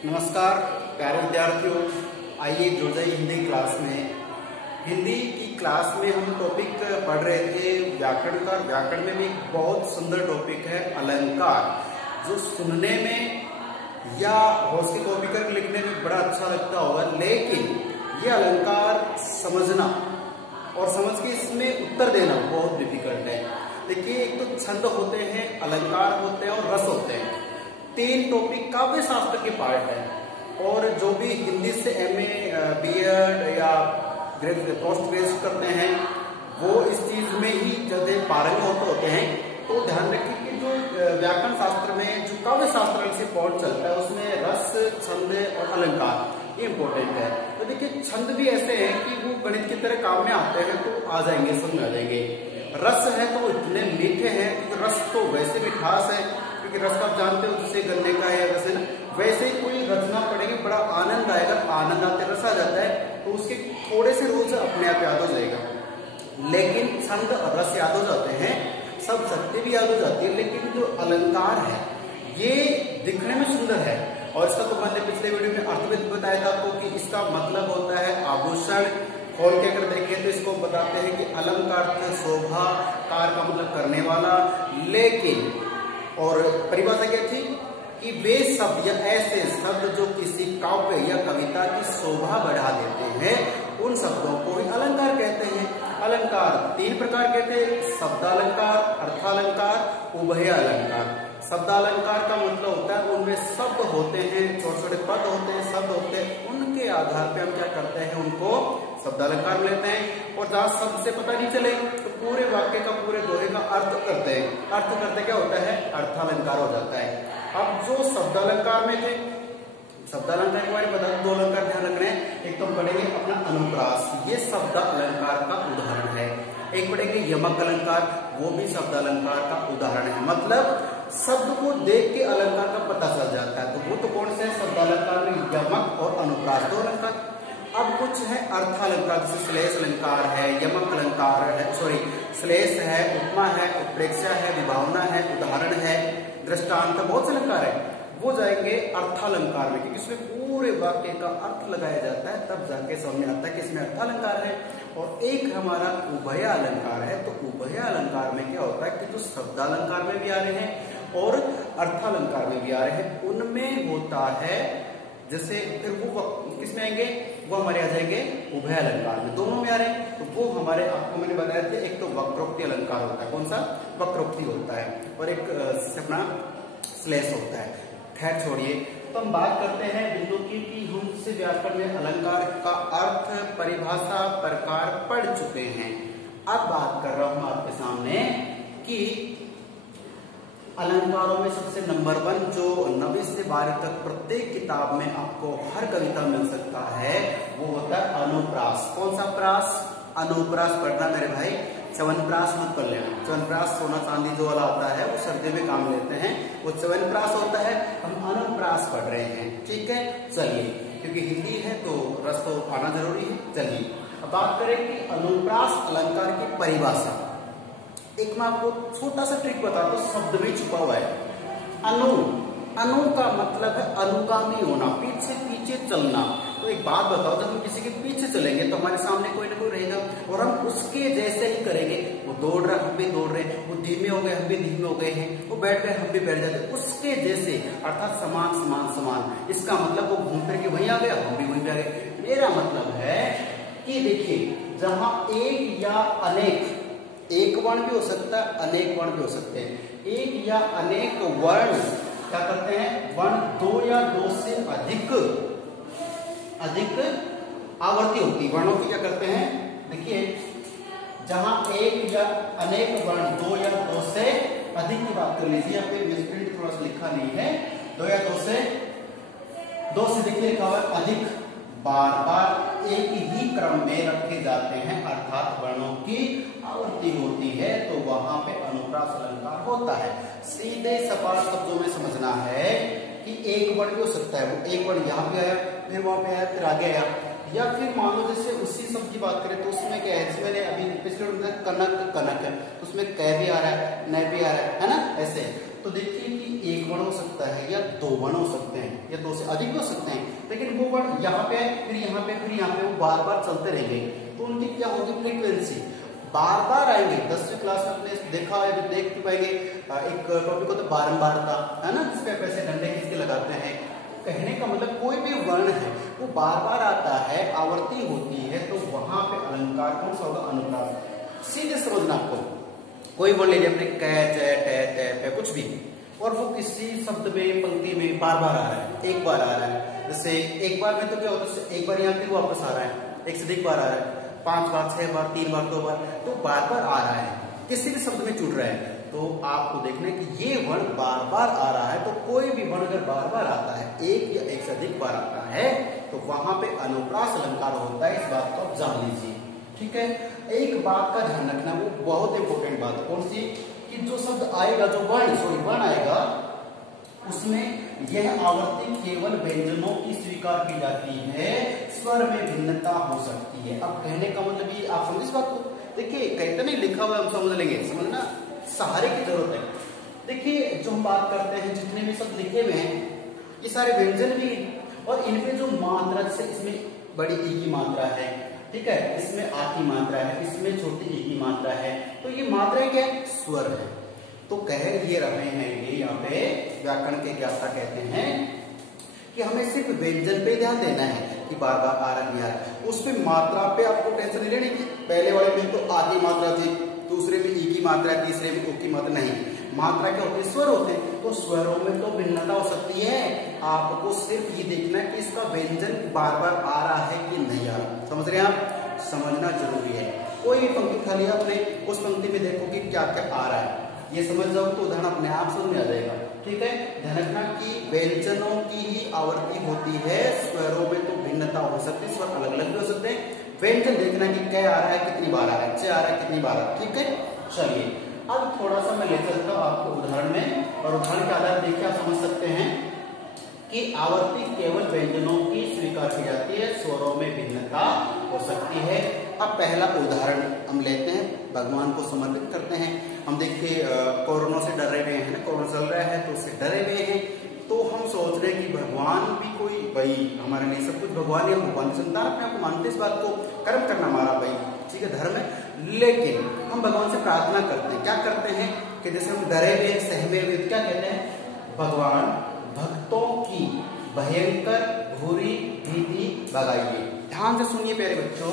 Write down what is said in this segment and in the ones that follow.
नमस्कार प्यारे विद्यार्थियों, आइए जुड़ जाइए हिंदी क्लास में। हिंदी की क्लास में हम टॉपिक पढ़ रहे थे व्याकरण का। व्याकरण में भी एक बहुत सुंदर टॉपिक है अलंकार, जो सुनने में या होश की कॉपी कर लिखने में बड़ा अच्छा लगता होगा, लेकिन ये अलंकार समझना और समझ के इसमें उत्तर देना बहुत डिफिकल्ट है। देखिए, एक तो छंद होते हैं, अलंकार होते हैं और रस होते हैं। तीन टॉपिक काव्य शास्त्र के पार्ट है और जो भी हिंदी से एमए, बीएड या पोस्ट ग्रेजुएट करते हैं वो इस चीज में ही जब पारंगत होते हैं। तो ध्यान रखिए कि जो व्याकरण शास्त्र में जो काव्य शास्त्र से पार्ट चलता है उसमें रस, छंद और अलंकार ये इंपॉर्टेंट है। तो देखिए, छंद भी ऐसे हैं कि वो गणित की तरह काम में आते हैं, तो आ जाएंगे, समझ में आ जाएंगे। रस है तो इतने मीठे हैं कि रस तो वैसे भी खास है, क्योंकि रस आप जानते हो जैसे गन्ने का है, वैसे ना वैसे ही कोई रचना पढ़ेगी बड़ा आनंद आएगा। आनंद आते रस आ जाता है तो उसके थोड़े से रोज अपने आप याद हो जाएगा। लेकिन छंद और रस याद हो जाते हैं, सब शक्ति भी याद हो जाती है, लेकिन जो अलंकार है ये दिखने में सुंदर है। और इसका तो मैंने पिछले वीडियो में अर्थ बताया था आपको कि इसका मतलब होता है आभूषण। खोल के अगर देखें तो इसको बताते हैं कि अलंकार शोभा, कार का मतलब करने वाला। लेकिन और परिभाषा क्या थी कि वे शब्द या ऐसे शब्द जो किसी काव्य या कविता की शोभा बढ़ा देते हैं, उन शब्दों को ही अलंकार कहते हैं। अलंकार तीन प्रकार के थे: शब्दालंकार, अर्थालंकार, उभय अलंकार। शब्दालंकार का मतलब होता है उनमें शब्द होते हैं, छोटे छोटे पद होते हैं, शब्द होते हैं, उनके आधार पे हम क्या करते हैं, उनको शब्दालंकार में लेते हैं। और जहां शब्द से पता नहीं चले तो पूरे वाक्य का, पूरे दोहे का अर्थ करते हैं। अर्थ करते क्या होता है, अर्थालंकार हो जाता है। अब जो शब्दालंकार में थे, शब्दालंकार के बारे में बता, दो अलंकार ध्यान रख रहे हैं। एक तो पढ़ेंगे अपना अनुप्रास, ये शब्द अलंकार का उदाहरण है। एक पढ़ेंगे यमक अलंकार, वो भी शब्द अलंकार का उदाहरण है। मतलब शब्द को देख के अलंकार का पता चल जाता है। तो वो तो कौन से है, शब्द अलंकार में यमक और अनुप्रास दो अलंकार। अब कुछ है अर्थालंकार, जैसे श्लेष अलंकार है, यमक अलंकार है, श्लेष है, उपमा है, उत्प्रेक्षा है, विभावना है, उदाहरण है, दृष्टांत, बहुत से अलंकार है। वो जाएंगे अर्थालंकार में, क्योंकि इसमें पूरे वाक्य का अर्थ लगाया जाता है, तब जाके समझ में आता है कि इसमें अर्थालंकार है। और एक हमारा उभय अलंकार है। तो उभय अलंकार में क्या होता है कि जो शब्दालंकार में भी आ रहे हैं और अर्थालंकार में भी आ रहे हैं, उनमें होता है जैसे, फिर वो किसमें आएंगे, वो हमारे आ जाएंगे उभय अलंकार में, दोनों में आ रहे हैं। तो वो हमारे, आपको मैंने बताया था, एक तो वक्रोक्ति अलंकार होता है। कौन सा, वक्रोक्ति होता है, और एक अपना श्लेष होता है। खैर छोड़िए, तो हम बात करते हैं बिंदु की कि हमसे व्याकरण में अलंकार का अर्थ, परिभाषा, प्रकार पढ़ चुके हैं। अब बात कर रहा हूं आपके सामने कि अलंकारों में सबसे नंबर 1 जो 9वीं से 12वीं तक प्रत्येक किताब में आपको हर कविता मिल सकता है, वो होता है अनुप्रास। कौन सा प्रास, अनुप्रास पढ़ना मेरे भाई, च्यवनप्राश मत कर लेना। च्यवनप्राश सोना चांदी जो वाला होता है वो सर्दी में काम लेते हैं, वो च्यवनप्राश होता है। हम अनुप्रास पढ़ रहे हैं, ठीक है। चलिए, क्योंकि हिंदी है तो रस तो आना जरूरी है। चलिए अब बात करें कि अनुप्रास अलंकार की परिभाषा। एक मैं आपको छोटा सा ट्रिक बता दो, शब्द में छुपा हुआ है। अनु का मतलब है अनुगामी होना, पीछे पीछे चलना। तो एक बात बताओ, जब हम किसी के पीछे चलेंगे तो हमारे सामने कोई ना कोई रहेगा और हम उसके जैसे ही करेंगे। वो दौड़ रहा है, हम भी दौड़ रहे हैं, वो धीमे हो गए, हम भी धीमे हो गए हैं, वो बैठ गए, हम भी बैठ जाते, उसके जैसे, अर्थात समान समान समान। इसका मतलब वो घूम फिर के वहीं आ गया, हम भी वहीं आ गए। मेरा मतलब है कि देखिए, जहां एक या अनेक, एक वर्ण भी हो सकता है, अनेक वर्ण भी हो सकते हैं। एक या अनेक वर्ण क्या करते हैं, वर्ण दो या दो से अधिक आवर्ती होती वर्णों की क्या करते हैं। देखिए, जहां एक या अनेक वर्ण दो या दो से अधिक की बात कर लीजिए, यहाँ पे मिसप्रिंट थोड़ा सा लिखा नहीं है, दो या दो से देखिए लिखा हुआ अधिक, बार बार एक ही क्रम में रखे जाते हैं, अर्थात वर्णों की आवृत्ति होती है, तो वहां पे अनुप्रास अलंकार होता है। सीधे सपाट शब्दों में समझना है कि एक वर्ण भी हो सकता है, वो एक वर्ण यहाँ पे आया, फिर वहां पे आया, फिर आगे आया। या फिर मान लो जैसे उसी शब्द की बात करें तो उसमें क्या है, जैसे मैंने अभी पिछले में कनक कनक है तो उसमें कै भी आ रहा है, न भी आ रहा है ना, ऐसे। तो देखिए कि एक वर्ण हो सकता है या दो वर्ण हो सकते हैं या दो से अधिक हो सकते हैं, लेकिन वो वर्ण यहाँ पे फिर यहाँ पे फिर यहाँ पे वो बार बार चलते रहेंगे, तो उनकी क्या होगी, फ्रीक्वेंसी बार बार आएंगे। 10वीं क्लास में आपने देखा है, देख पाएंगे एक टॉपिक होता है बारंबारता, है ना, जिसपे पैसे डंडे किसके लगाते हैं। कहने का मतलब कोई भी वर्ण है वो बार बार आता है, आवर्ती होती है, तो वहां पे अलंकार कौन सा होगा, अनुप्रास। सीधे समझना आपको, कोई वर्ण ले लिया अपने कै चे टे ते पे कुछ भी, और वो किसी शब्द में पंक्ति में बार बार आ रहा है, एक बार आ रहा है। जैसे एक बार में तो क्या होता है, एक बार यहाँ फिर वापस आ रहा है, एक से अधिक बार आ रहा है, 5 बार 6 बार 3 बार 2 बार, तो बार बार आ रहा है, किसी भी शब्द में जुड़ रहा है। तो आपको देखना है कि ये वर्ण बार बार आ रहा है, तो कोई भी वर्ण अगर बार बार आता है, एक या एक से अधिक बार आता है, तो वहां पे अनुप्रास अलंकार होता है। इस बात को आप जान लीजिए, ठीक है। एक बात का ध्यान रखना, वो बहुत इंपॉर्टेंट बात है, कौन सी, कि जो शब्द आएगा, जो वर्ण आएगा, उसमें यह आवर्ती केवल व्यंजनों की स्वीकार की जाती है, स्वर में भिन्नता हो सकती है। अब कहने का मतलब ये, आप समझ इस बात को, देखिए कहते नहीं लिखा हुआ हम समझ लेंगे, समझना सहारे की जरूरत है। देखिए जो हम बात करते हैं, जितने भी शब्द लिखे हुए हैं, ये सारे व्यंजन भी, और इनमें जो मात्रा, जैसे इसमें बड़ी ई की मात्रा है, ठीक है, इसमें आ की मात्रा है, इसमें छोटी ई की मात्रा है, तो ये मात्राएं क्या है, स्वर है। तो कह ये रहे हैं, ये यहाँ पे व्याकरण के ज्ञाता कहते हैं कि हमें सिर्फ व्यंजन पे ध्यान देना है कि बार बार आ रहा नहीं आ रहा, उस पे मात्रा पे आपको टेंशन नहीं लेनी कि पहले वाले में तो आ की मात्रा थी, दूसरे में ई की मात्रा, तीसरे में ओ की मात्रा, नहीं। मात्रा क्या होती है, स्वर होते हैं, तो स्वरों में तो भिन्नता हो सकती है। आपको सिर्फ ये देखना है कि इसका व्यंजन बार बार आ रहा है कि नहीं आ रहा, समझ रहे हैं आप, समझना जरूरी है। कोई भी पंक्ति खाली आपने उस पंक्ति में देखो कि क्या क्या आ रहा है, ये समझ जाओ तो उदाहरण अपने आप समझ में आ जाएगा, ठीक है। ध्यान रखना कि व्यंजनों की ही आवर्ती होती है, स्वरों में तो भिन्नता हो सकती है, स्वर अलग अलग भी हो सकते हैं। व्यंजन देखना कि क्या आ रहा है, कितनी बार आ रहा है, च आ रहा है, कितनी बार आ रहा है, ठीक है। चलिए अब थोड़ा सा मैं ले चलता हूँ आपको उदाहरण में, और उदाहरण के आधार देखिए आप समझ सकते हैं कि आवर्ती केवल व्यंजनों की स्वीकार की जाती है, स्वरों में भिन्नता हो सकती है। अब पहला उदाहरण हम लेते हैं, भगवान को समर्पित करते हैं। हम देखिए कोरोना से डरे हुए हैं ना, कोरोना चल रहा है तो उससे डरे हुए हैं, तो हम सोच रहे हैं कि भगवान भी कोई, भाई हमारे लिए सब कुछ भगवान है, हम भगवान संतान अपने आप को मानते, इस बात को कर्म करना हमारा भाई, ठीक है, धर्म है। लेकिन हम भगवान से प्रार्थना करते हैं, क्या करते हैं कि जैसे हम डरे हुए सहमे हुए, क्या कहते हैं, भगवान भक्तों की भयंकर बुरी भीति भगाइए। ध्यान से सुनिए प्यारे बच्चों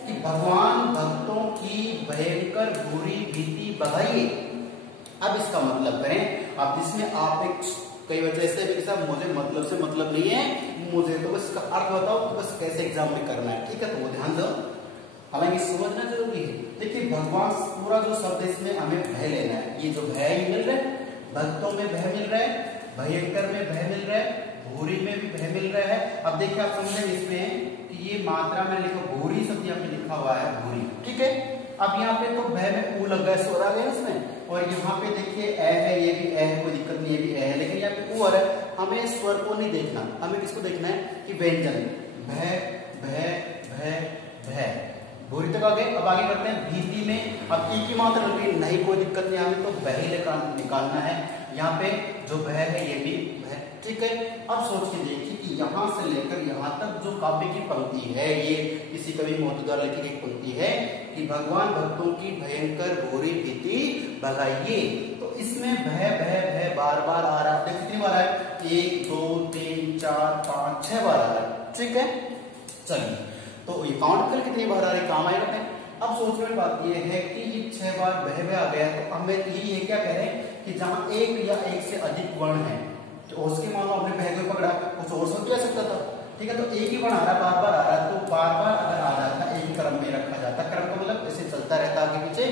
कि भगवान भक्तों की भयंकर बुरी भीति भगाइए। अब इसका मतलब करें, अब इसमें आप एक, कई बच्चे ऐसे भी साहब मुझे मतलब से मतलब नहीं है, मुझे तो बस इसका अर्थ बताओ, तो बस कैसे एग्जाम में करना है, ठीक है, तो वो ध्यान दो, हालांकि समझना जरूरी है। देखिए भगवान पूरा जो शब्द है, इसमें हमें भय लेना है, ये जो भय मिल रहा है, भक्तों में भय मिल रहा है, भयंकर में भय मिल रहा है, भूरी में भी भय मिल रहा है। अब देखिए आप समझेंगे इसमें कि ये मात्रा में लिखा, भूरी शब्द यहाँ पे लिखा हुआ है, भूरी, ठीक है। अब यहाँ पे तो भय में ऊ लग गया, स्वर आ गया इसमें, और यहाँ पे देखिए ए है, ये भी ए है, कोई दिक्कत नहीं, ये भी ए है, लेकिन यहाँ पे ऊ आ रहा है। हमें स्वर को नहीं देखना, हमें किसको देखना है कि व्यंजन, भय भय भय भय, भूरी तक आ गए। अब आगे करते हैं भीति में, अब ई की मात्रा नहीं, कोई दिक्कत नहीं, हमें तो भय निकालना है। यहाँ पे जो भय है ये भी भय, ठीक है। अब सोच के देखिए कि यहाँ से लेकर यहाँ तक जो काव्य की पंक्ति है, ये किसी कवि महोदय द्वारा लिखी गई पंक्ति है कि भगवान भक्तों की भयंकर बुरी भीति भगाइए, तो इसमें भय भय भय बार बार आ रहा है, कितनी बार है, 1 2 3 4 5 6 बार आ रहा है, ठीक है। चलिए तो ये काउंट कर कितनी बार आ रही, काम आएगा। अब सोचने की बात यह है कि ये 6 बार बह आ गया, तो हमें यही है क्या कह रहे हैं कि जहां एक या एक से अधिक वर्ण है, तो उसके मान लो हमने बह को पकड़ा, कुछ और सोच क्या सकता था, ठीक है, तो एक ही वर्ण आ रहा है, बार बार आ रहा है, तो बार बार अगर आ जाता एक ही क्रम में रखा जाता, क्रम का मतलब ऐसे चलता रहता आगे पीछे,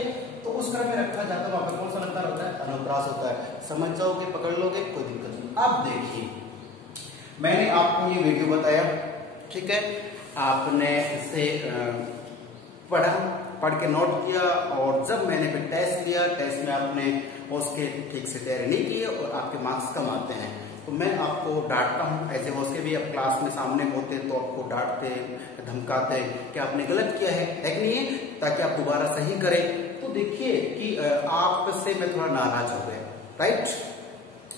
तो उस क्रम में रखा जाता, वहां पर कौन सा अलंकार होता है, अनुप्रास होता है। समझ जाओगे, पकड़ लोगे, कोई दिक्कत नहीं। अब देखिए मैंने आपको ये वीडियो बताया, ठीक है, आपने इसे पढ़ के नोट किया, और जब मैंने फिर टेस्ट लिया, टेस्ट में आपने उसके ठीक से तैयारी नहीं की और आपके मार्क्स कम आते हैं। तो मैं आपको डांटता हूँ, ऐसे वैसे भी अब क्लास में सामने होते तो आपको डांटते धमकाते कि आपने गलत किया है कि नहीं है, ताकि आप दोबारा सही करें। तो देखिए कि आपसे मैं थोड़ा नाराज हो गया, राइट,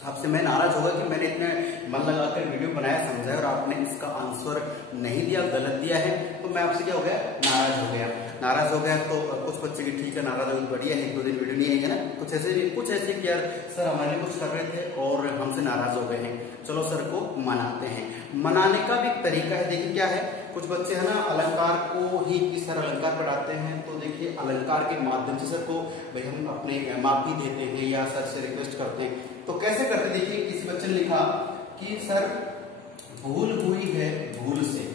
आपसे मैं नाराज होगा कि मैंने इतने मन लगाकर वीडियो बनाया, समझाया और आपने इसका आंसर नहीं दिया, गलत दिया है। तो मैं आपसे क्या हो गया, नाराज हो गया। नाराज हो गया तो कुछ बच्चे की ठीक है, नाराज हो बढ़िया है, 1-2 दिन वीडियो नहीं आएगी ना, कुछ ऐसे कि यार सर हमारे कुछ कर रहे थे और हमसे नाराज हो गए हैं, चलो सर को मनाते हैं। मनाने का भी एक तरीका है, देखिए क्या है, कुछ बच्चे है ना अलंकार को ही कि सर अलंकार पढ़ाते हैं, तो देखिए अलंकार के माध्यम से सर को भाई हम अपने माफी देते हैं या सर से रिक्वेस्ट करते हैं। तो कैसे करते, देखिए किसी बच्चे ने लिखा कि सर भूल हुई है भूल से,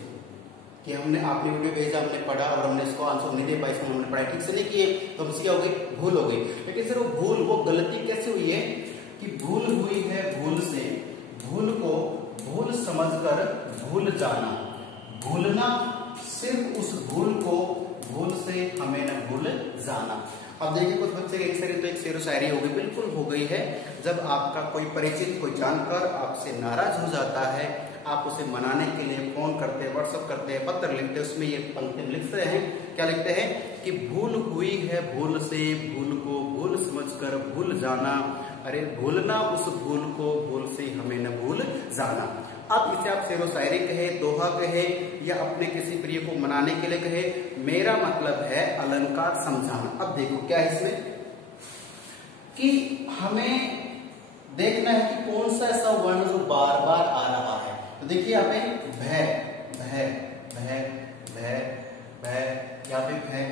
कि हमने आपने वीडियो भेजा, हमने पढ़ा और हमने इसको आंसर नहीं दे पाए, हमने पढ़ाई ठीक से नहीं किए, तो हमसे क्या हो गई, भूल हो गई। लेकिन सर वो भूल, वो गलती कैसे हुई है कि भूल हुई है भूल से, भूल को भूल समझकर भूल जाना, भूलना सिर्फ उस भूल को भूल से हमें न भूल जाना। अब देखिए कुछ बच्चे एक सेकंड तो एक शेर शायरी हो गई, बिल्कुल हो गई है। जब आपका कोई परिचित, कोई जानकर आपसे नाराज हो जाता है, आप उसे मनाने के लिए फोन करते हैं, व्हाट्सएप करते हैं, पत्र लिखते हैं, उसमें ये पंक्ति लिखते हैं, क्या लिखते हैं कि भूल हुई है भूल से, भूल को भूल समझकर भूल जाना, अरे भूलना उस भूल को भूल से हमें न भूल जाना। अब इसे आप शेरो शायरी कहे, दोहा कहे या अपने किसी प्रिय को मनाने के लिए कहे, मेरा मतलब है अलंकार समझाना। अब देखो क्या है इसमें कि हमें देखना है कि कौन सा ऐसा वर्ण जो बार बार आ रहा है। तो देखिए यहाँ पे भय, भय, भय, भय, भय, यहाँ पे भय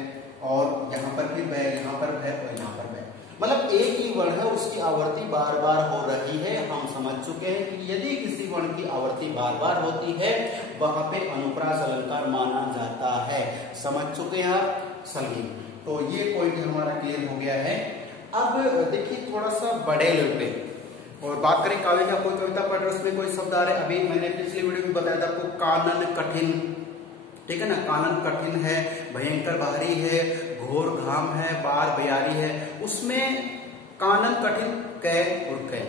और यहाँ पर भी भय, यहाँ पर भय और यहाँ पर भय, मतलब एक ही वर्ण है, उसकी आवृत्ति बार बार हो रही है। हम समझ चुके हैं कि यदि किसी वर्ण की आवृत्ति बार बार होती है वहां पे अनुप्रास अलंकार माना जाता है। समझ चुके हैं आप, चलिए तो ये पॉइंट हमारा क्लियर हो गया है। अब देखिए थोड़ा सा बड़े लेवल पे और बात करें काव्य का, कोई कविता पढ़ रहे उसमें कोई शब्द आ रहे, अभी मैंने पिछले वीडियो में बताया था आपको कानन कठिन, ठीक है ना, कानन कठिन है, भयंकर भारी है, घोर घाम है, बार बयारी है, उसमें कानन कठिन कै और कै,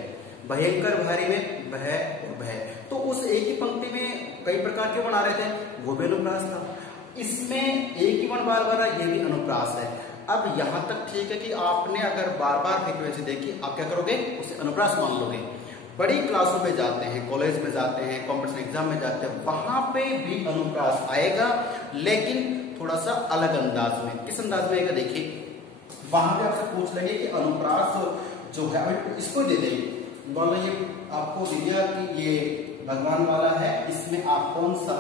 भयंकर भारी में भय और भय। तो उस एक ही पंक्ति में कई प्रकार के वर्ण आ रहे थे, वो भी अनुप्रास था। इसमें एक ही वर्ण बार बार ये भी अनुप्रास है। अब यहां तक ठीक है कि आपने अगर बार बार फ्रीक्वेंसी देखी, आप क्या करोगे, उसे अनुप्रास मान लोगे। बड़ी क्लासों में जाते हैं, कॉलेज में जाते हैं, कॉम्पिटिशन एग्जाम में जाते हैं, वहां पे भी अनुप्रास आएगा, लेकिन थोड़ा सा अलग अंदाज में। किस अंदाज में आएगा, देखिए वहां पे आपसे पूछ लेंगे कि अनुप्रास जो है, इसको दे देंगे, बोलो ये आपको दे दिया कि ये भगवान वाला है, इसमें आप कौन सा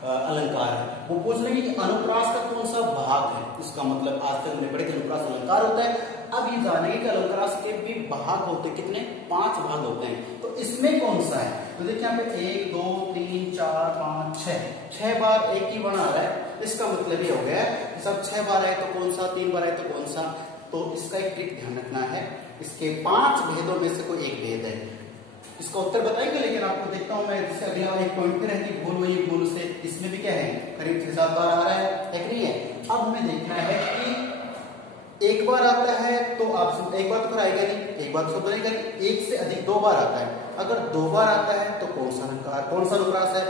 अलंकार है, वो पूछ लेंगे कि अनुप्रास का कौन सा भाग है। उसका मतलब आज तक हमने पढ़े थे अनुप्रास अलंकार होता है, अब ये जानेंगे कि अलंकार के भी भाग होते, कितने, 5 भाग होते हैं। तो इसमें कौन सा है, तो देखिए यहाँ पे 1 2 3 4 5 6 बार एक ही बना रहा है। इसका मतलब ये हो गया कि सब 6 बार आए तो कौन सा, 3 बार आए तो कौन सा। तो इसका एक ट्रिक ध्यान रखना है, इसके 5 भेदों में से कोई एक भेद है। इसका उत्तर बताएंगे, लेकिन आपको देखता हूं मैं इससे अगला एक पॉइंट पे रहती भूल हुई भूल से, इसमें भी क्या है, करीब 6-7 बार आ रहा है, एक नहीं है। अब हमें देखना है कि एक बार आता है तो आप एक बार तो कराएगा नहीं, एक बार तो नहीं करें, एक से अधिक 2 बार आता है। अगर 2 बार आता है तो कौन सा अलंकार, कौन सा अनुप्रास है,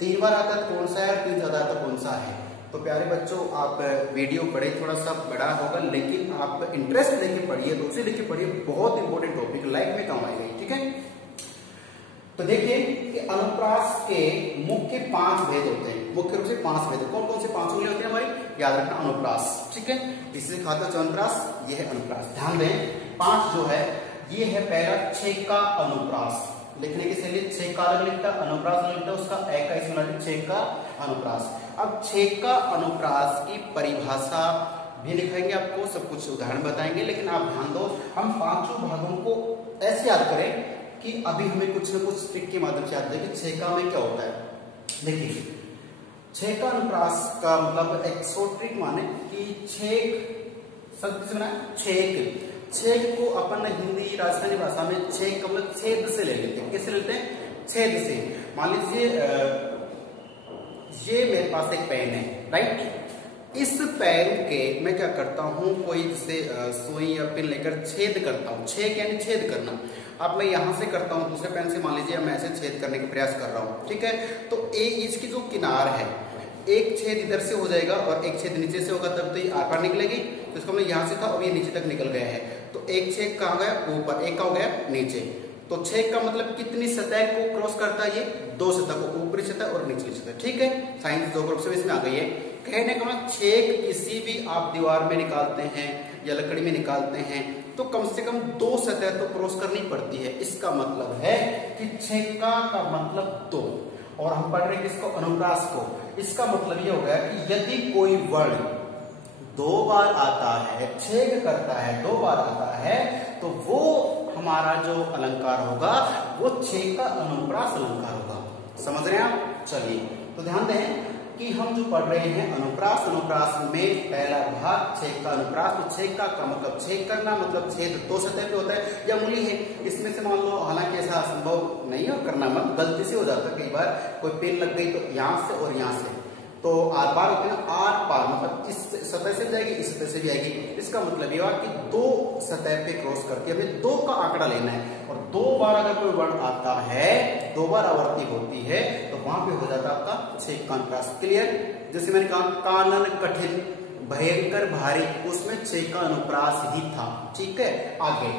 3 बार आता है तो कौन सा है, 3 ज्यादा आता है तो कौन सा है। तो प्यारे बच्चों, आप वीडियो बड़े थोड़ा सा बड़ा होगा, लेकिन आप इंटरेस्ट लेके पढ़िए, रुचि लेके पढ़िए, बहुत इंपॉर्टेंट टॉपिक, लाइफ में काम आएगा, ठीक है। तो देखिए कि अनुप्रास के मुख्य 5 भेद होते हैं, मुख्य रूप से 5 भेद। कौन कौन से 5 उंगली होते हैं हमारी, याद रखना, अनुप्रास, ठीक है। इससे खाता चवनप्रास, ये है अनुप्रास, ध्यान दें। 5 जो है ये है, पहला छेका अनुप्रास, लिखने के लिए छेका अलग लिखता, अनुप्रास अलग लिखता, उसका एक का इसमें छेका अनुप्रास। अब छेका अनुप्रास की परिभाषा भी लिखाएंगे आपको, सब कुछ उदाहरण बताएंगे, लेकिन आप ध्यान दो, हम 5 भागों को ऐसे याद करें कि अभी हमें कुछ न कुछ ट्रिक के माध्यम से याद है कि छेका में क्या होता है। देखिए छेका अनुप्रास का मतलब एक शॉर्ट ट्रिक माने कि छेक शब्द से बना छेक, छेक को अपन हिंदी राजस्थानी भाषा में छेक का मतलब छेद से ले लेते हैं। किससे लेते हैं, छेद से। मान लीजिए ये मेरे पास एक पेन है, राइट, इस पैर के मैं क्या करता हूँ, कोई जैसे सुई या पिन लेकर छेद करता हूँ। छेद यानी छेद करना। अब मैं यहाँ से करता हूँ, दूसरे पेन से मान लीजिए मैं ऐसे छेद करने का प्रयास कर रहा हूँ, ठीक है। तो इसकी जो किनार है, एक छेद इधर से हो जाएगा और एक छेद नीचे से होगा, तब तो ये आर पार निकलेगी। तो इसको हमने यहाँ से था और ये नीचे तक निकल गया है। तो एक छेद कहाँ गया, ऊपर, एक का हो गया नीचे। तो छेद का मतलब कितनी सतह को क्रॉस करता है, ये 2 सतह को, ऊपरी सतह और निचली सतह, ठीक है। साइंस ज्योग्राफी से इसमें आ गई है। कहने का मतलब छेद किसी भी आप दीवार में निकालते हैं या लकड़ी में निकालते हैं तो कम से कम 2 सतह तो क्रॉस करनी पड़ती है। इसका मतलब है कि छेका का मतलब 2, और हम पढ़ रहे हैं किसको, अनुप्रास को। इसका मतलब ये हो गया कि यदि कोई वर्ण 2 बार आता है, छेद करता है 2 बार आता है, तो वो हमारा जो अलंकार होगा वो छेद का अनुप्रास अलंकार होगा। समझ रहे हैं आप? चलिए, तो ध्यान दें कि हम जो पढ़ रहे हैं अनुप्रास, अनुप्रास में पहला भाग छेद का अनुप्रास। तो छेद का मतलब छेद करना, मतलब छेद 2 सतह पे होता है या मूली है। इसमें से मान लो, हालांकि ऐसा संभव नहीं है करना, मत गलती से हो जाता है कई बार, कोई पेन लग गई तो यहाँ से और यहाँ से, तो आर पार होते हैं ना, आर पार मतलब इस सतह से जाएगी, इस सतह से भी आएगी। इसका मतलब ये हुआ कि 2 सतह पे क्रॉस करके हमें 2 का आंकड़ा लेना है, और 2 बार अगर कोई वर्ण आता है, 2 बार आवर्ती होती है, तो वहां पे हो जाता है आपका छेद का अनुप्रास। क्लियर? जैसे मैंने कहा कानन कठिन भयंकर भारी, उसमें छेद का अनुप्रास ही था, ठीक है। आगे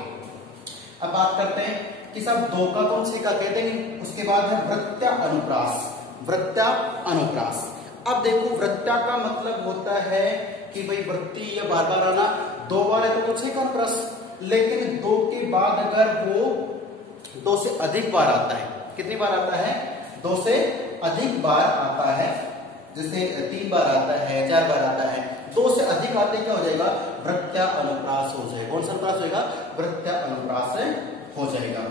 अब बात करते हैं कि सब 2 का तो हम छेद का कहते हैं। उसके बाद है वृत्ता अनुप्रास। वृत्ता अनुप्रास, अब देखो वृत्ता का मतलब होता है कि भाई वृत्ति या बार बार आना। 2 बार है तो वो छेद का अनुप्रास, लेकिन 2 के बाद अगर वो 2 से अधिक बार आता है, कितनी बार आता है, 2 से अधिक बार आता है, जैसे 3 बार आता है, 4 बार आता है, 2 से अधिक आते क्या हो जाएगा, वृत्ता अनुप्रास हो जाएगा। कौन सा अनुप्रास होगा, वृत्ता अनुप्रास हो जाएगा,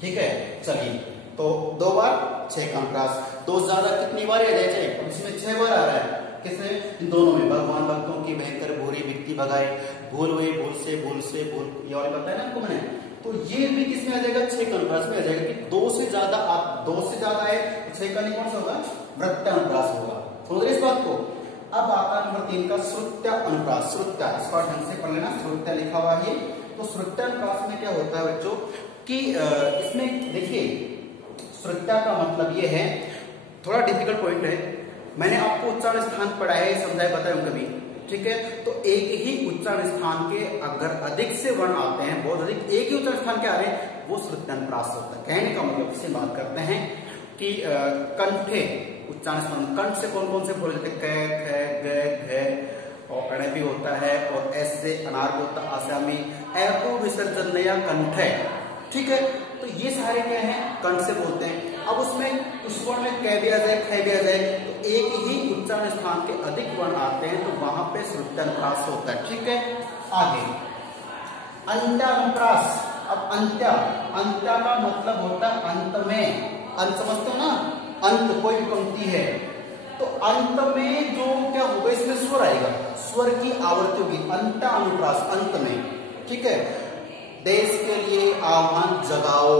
ठीक है। चलिए, तो 2 बार छेद का अनुप्रास, 2 से ज्यादा कितनी बार आ जाए, इसमें 6 बार आ रहा है। किसमें, दोनों में। भगवान भक्तों की भयंकर भूरी विक्ति भगाए, भूल हुए भूल से भूल, ये वाले बताया ना आपको मैंने। तो ये भी किसमें आ जाएगा, छेद का अनुप्रास में आ जाएगा कि 2 से ज्यादा, आप 2 से ज्यादा है तो छेद का नहीं कौन सा होगा, वृत्ता अनुप्रास होगा। समझ रहे इस बात को? अब आता नंबर 3 का श्रुत्या अनुप्रास। श्रुत्या, इसका ढंग से पढ़ लेना, श्रुत्या लिखा हुआ है। तो श्रुत्या अनुप्रास में क्या होता है बच्चों कि इसमें देखिए, श्रुत्या का मतलब ये है, थोड़ा डिफिकल्ट पॉइंट है। मैंने आपको उच्चारण स्थान पढ़ाया है, समझाया, बताया कभी, ठीक है। तो एक ही उच्चारण स्थान के अगर अधिक से वर्ण आते हैं, बहुत अधिक, एक ही उच्चारण स्थान के आ रहे हैं, वो श्रुत्या अनुप्रास होता है। कहने का मतलब इससे बात करते हैं कि कंठे उच्चारण स्थान, कंठ से कौन कौन से बोले जाते हैं, क, ख, ग, घ, और अण भी होता है, और एस से अनार होता, आसामी, ऐको विसर्जन नया कंठ है, ठीक है। तो ये सारे क्या हैं, कंठ से बोलते हैं। अब उसमें उस वर्ण में क भी आ जाए, ख भी आ जाए, तो एक ही उच्चारण स्थान के अधिक वर्ण आते हैं, तो वहां पे श्रुत्या अनुप्रास होता है, ठीक है। आगे अंत्या अनुप्रास। अब अंत्या, अंत्या का मतलब होता है अंत में। अंत समझते हो ना, अंत कोई भी पंक्ति है तो अंत में जो क्या होगा, इसमें स्वर आएगा, स्वर की आवृत्ति होगी, अंत्या अनुप्रास, अंत में, ठीक है। देश के लिए आह्वान जगाओ,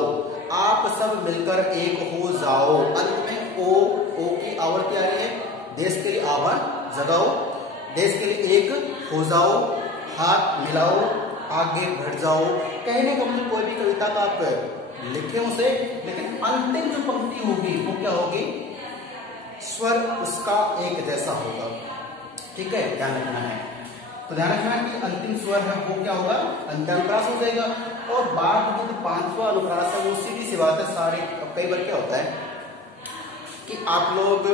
आप सब मिलकर एक हो जाओ। अंत में ओ की आवृत्ति आ रही है, देश के लिए आह्वान जगाओ, देश के लिए एक हो जाओ, हाथ मिलाओ, आगे बढ़ जाओ। कहने का मतलब कोई भी कविता का आप लिखे उसे, लेकिन अंतिम जो पंक्ति होगी वो क्या होगी, स्वर उसका एक जैसा होगा, ठीक है, ध्यान रखना है। तो ध्यान रखना कि अंतिम स्वर है वो क्या होगा, अंत्या अनुप्रास हो जाएगा। और बात जो 5वां अनुप्रास है वो सीधी सी बात है, सारे कई बार क्या होता है कि आप लोग,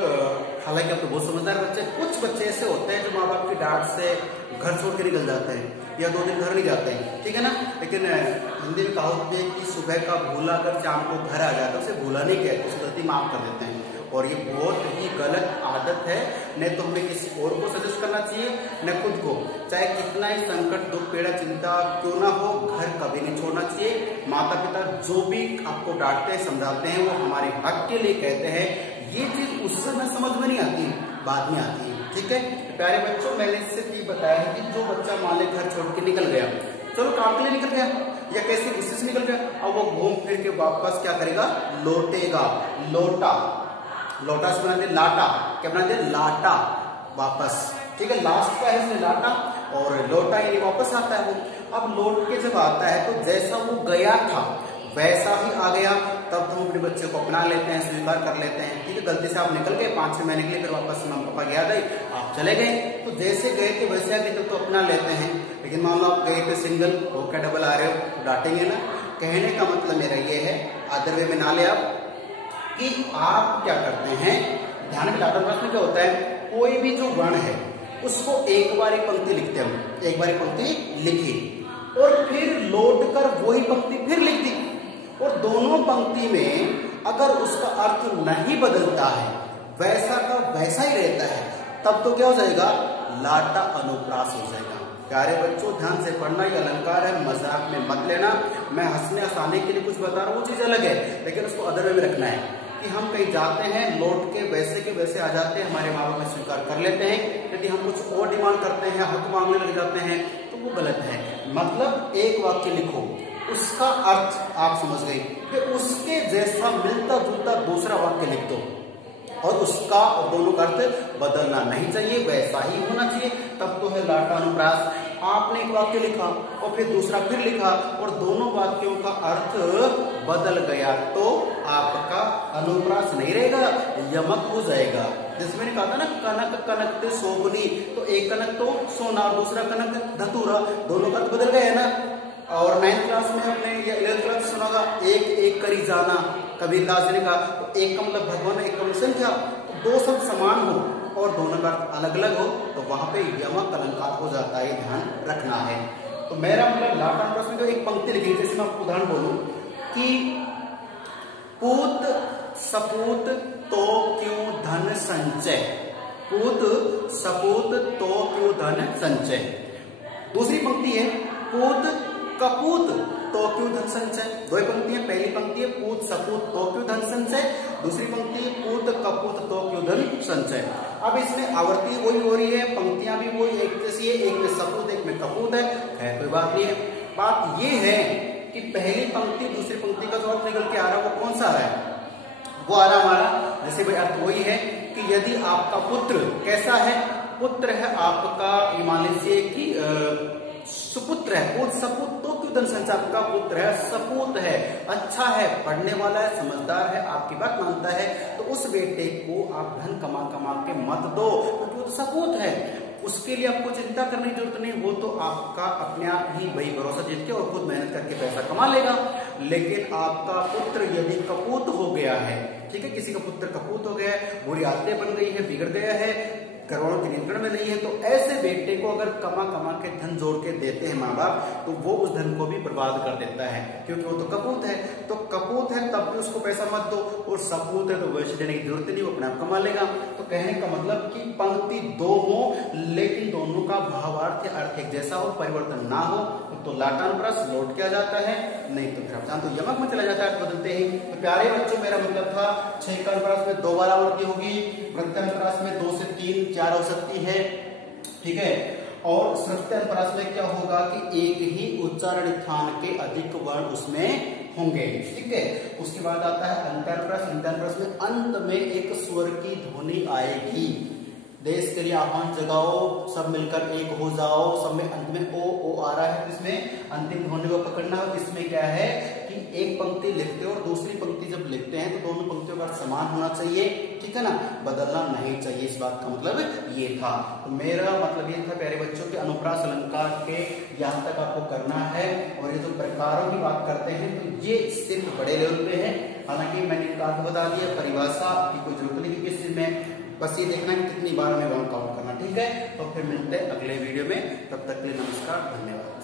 हालांकि आप तो बहुत समझदार बच्चे, कुछ बच्चे ऐसे होते हैं जो माँ बाप की डांट से घर छोड़ के निकल जाते हैं या 2 दिन घर नहीं जाते हैं, ठीक है ना। लेकिन हिंदी में कहावत है कि सुबह का भूला अगर शाम को घर आ जाता है उसे भूला नहीं कहते, उसे गलती माफ कर देते हैं। और ये बहुत ही गलत आदत है, न तो हमें किसी और को सजेस्ट करना चाहिए न खुद को। चाहे कितना ही संकट दुख पीड़ा चिंता क्यों ना हो, घर कभी नहीं छोड़ना चाहिए। माता पिता जो भी आपको डांटते हैं समझाते हैं वो हमारे हक के लिए कहते हैं। ये चीज उस समय समझ में नहीं आती, बाद में आती है, ठीक है। प्यारे बच्चों, मैंने इससे ये बताया है कि जो बच्चा मान ले घर छोड़ के निकल गया, चलो काम के लिए निकल गया या कैसे गुस्से से निकल गया, अब वो घूम फिर के वापस क्या करेगा, लौटेगा। लोटा, लोटा से बना दे लाटा, क्या बना दे, लाटा, वापस, ठीक है, लास्ट का है इसमें लाटा और लौटा यानी वापस आता है वो। अब लौट के जब आता है तो जैसा वो गया था वैसा ही आ गया, तब तो हम अपने बच्चे को अपना लेते हैं, स्वीकार कर लेते हैं। ठीक है, गलती से आप निकल गए 5-6 महीने के लिए, फिर वापस मम्मी पापा की याद आई, आप चले गए, तो जैसे गए थे वैसे आगे तो अपना लेते हैं। लेकिन मान लो आप गए थे सिंगल, वो क्या डबल आ रहे हो, तो डांटेंगे ना। कहने का मतलब मेरा ये है, अदर वे में ना ले आप, कि आप क्या करते हैं, ध्यान में लाटा में क्या होता है, कोई भी जो वर्ण है उसको एक बार एक पंक्ति लिखते हैं हम, एक बार एक पंक्ति लिखी और फिर लौट कर वही पंक्ति फिर लिख दी, और दोनों पंक्ति में अगर उसका अर्थ नहीं बदलता है, वैसा का वैसा ही रहता है, तब तो क्या हो जाएगा, लाटा अनुप्रास हो जाएगा। प्यारे बच्चों ध्यान से पढ़ना, ये अलंकार है, मजाक में मत लेना। मैं हंसने हंसाने के लिए कुछ बता रहा हूँ, वो चीज अलग है, लेकिन उसको अदर वे में रखना है कि हम कहीं जाते हैं, लौट के वैसे आ जाते हैं, हमारे माँ बाप स्वीकार कर लेते हैं। यदि हम कुछ और डिमांड करते हैं, हक मांगने लग जाते हैं, तो वो गलत है। मतलब एक वाक्य लिखो, उसका अर्थ आप समझ गए, फिर उसके जैसा मिलता जुलता दूसरा वाक्य लिख दो, और उसका और दोनों का अर्थ बदलना नहीं चाहिए, वैसा ही होना चाहिए, तब तो है लाटा अनुप्रास। आपने एक वाक्य लिखा और फिर दूसरा फिर लिखा और दोनों वाक्यों का अर्थ बदल गया, तो आपका अनुप्रास नहीं रहेगा, यमक हो जाएगा। जैसे मैंने कहा था ना, कनक कनकते शोभनी, तो एक कनक तो सोना और दूसरा कनक धतूरा, दोनों का अर्थ बदल गया है ना। और 9th क्लास में हमने या 11th क्लास सुना होगा, एक एक करी जाना, कबीरदास ने कहा, तो एक का मतलब भगवान, एक का मतलब संख्या, तो दो शब्द समान हो और दोनों का अलग अलग हो, तो वहां पे यमक अलंकार हो जाता है, ध्यान रखना है। तो मेरा मतलब लाटा अनुप्रास में जो एक पंक्ति लिखी, जैसे मैं आपको उदाहरण बोलूं कि पूत सपूत तो क्यों धन संचय, पूत सपूत तो क्यों धन संचय। दूसरी पंक्ति है पूत कपूत तो क्यों धन संचय। दो पंक्तियां, पहली पंक्ति है पूत सपूत तो क्यों धन संचय, दूसरी पंक्ति है पूत कपूत तो क्यों धन संचय। अब इसमें आवृत्ति वही हो रही है, पंक्तियां भी वही एक जैसी है, एक में सपूत एक में कपूत है, कोई बात नहीं है। बात ये है कि पहली पंक्ति दूसरी पंक्ति का जो अर्थ निकल के आ रहा है वो कौन सा आ रहा है, वो आ रहा हमारा, जैसे भाई अर्थ वही है कि यदि आपका पुत्र कैसा है, पुत्र है आपका, मान लीजिए कि सुपुत्र है, पूत सपूत तो क्यों धन संचय, आपका पुत्र है, सपूत है, अच्छा है, पढ़ने वाला है, समझदार है, आपकी बात मानता है, तो उस बेटे को आप धन कमा कमा के मत दो, क्योंकि वो तो सपूत है, उसके लिए आपको चिंता करने की जरूरत नहीं, वो तो आपका अपने आप ही वही भरोसा जीत के और खुद मेहनत करके पैसा कमा लेगा। लेकिन आपका पुत्र यदि कपूत हो गया है, ठीक है, किसी का पुत्र कपूत हो गया है, बुरी आदतें बन गई है, बिगड़ गया है, करोड़ों के नियंत्रण में नहीं है, तो ऐसे बेटे को अगर कमा कमा के धन जोड़ के देते हैं माँ बाप, तो वो उस धन को भी बर्बाद कर देता है, क्योंकि वो तो कपूत है। तो कपूत है तब भी उसको पैसा मत दो, और सपूत है तो वैसे देने की जरूरत नहीं, वो अपने आप कमा लेगा। तो कहने का मतलब कि पंक्ति दो हो लेकिन दोनों का भावार्थ या अर्थ एक जैसा हो, परिवर्तन ना हो, तो लाटा अनुप्रास लौट के आ जाता है, नहीं तो फिर आप जानते हो यमक में चला जाता है बदलते ही। तो प्यारे बच्चों मेरा मतलब था 6 का अनुप्रास में 2 बार आवृत्ति होगी, प्रत्यनुप्रास में 2 से 3 4 हो सकती है, ठीक है। और सृष्टि अनुप्रास में क्या होगा कि एक ही उच्चारण स्थान के अधिक वर्ण उसमें होंगे, ठीक है। उसके बाद आता है अंतरप्रास, अंतरप्रास में अंत में एक स्वर की ध्वनि आएगी, देश के लिए आह्वान जगाओ, सब मिलकर एक हो जाओ, सब में अंत में ओ आ रहा है, इसमें अंतिम ध्वनि को पकड़ना हो। इसमें क्या है कि एक पंक्ति लिखते हो और दूसरी पंक्ति जब लिखते हैं तो दोनों पंक्तियों का समान होना चाहिए, ठीक है ना, बदलना नहीं चाहिए, इस बात का मतलब ये था। तो मेरा मतलब ये था प्यारे बच्चों के अनुप्रास अलंकार के यहाँ तक आपको करना है। और ये जो प्रकारों की बात करते हैं तो ये सिर्फ बड़े लेवल पे है, हालांकि मैंने आपको बता दिया परिभाषा की कोई जरूरत नहीं किस चीज में, बस ये देखना कि कितनी बार में वन काउंट करना, ठीक है। तो फिर मिलते हैं अगले वीडियो में, तब तक के लिए नमस्कार, धन्यवाद।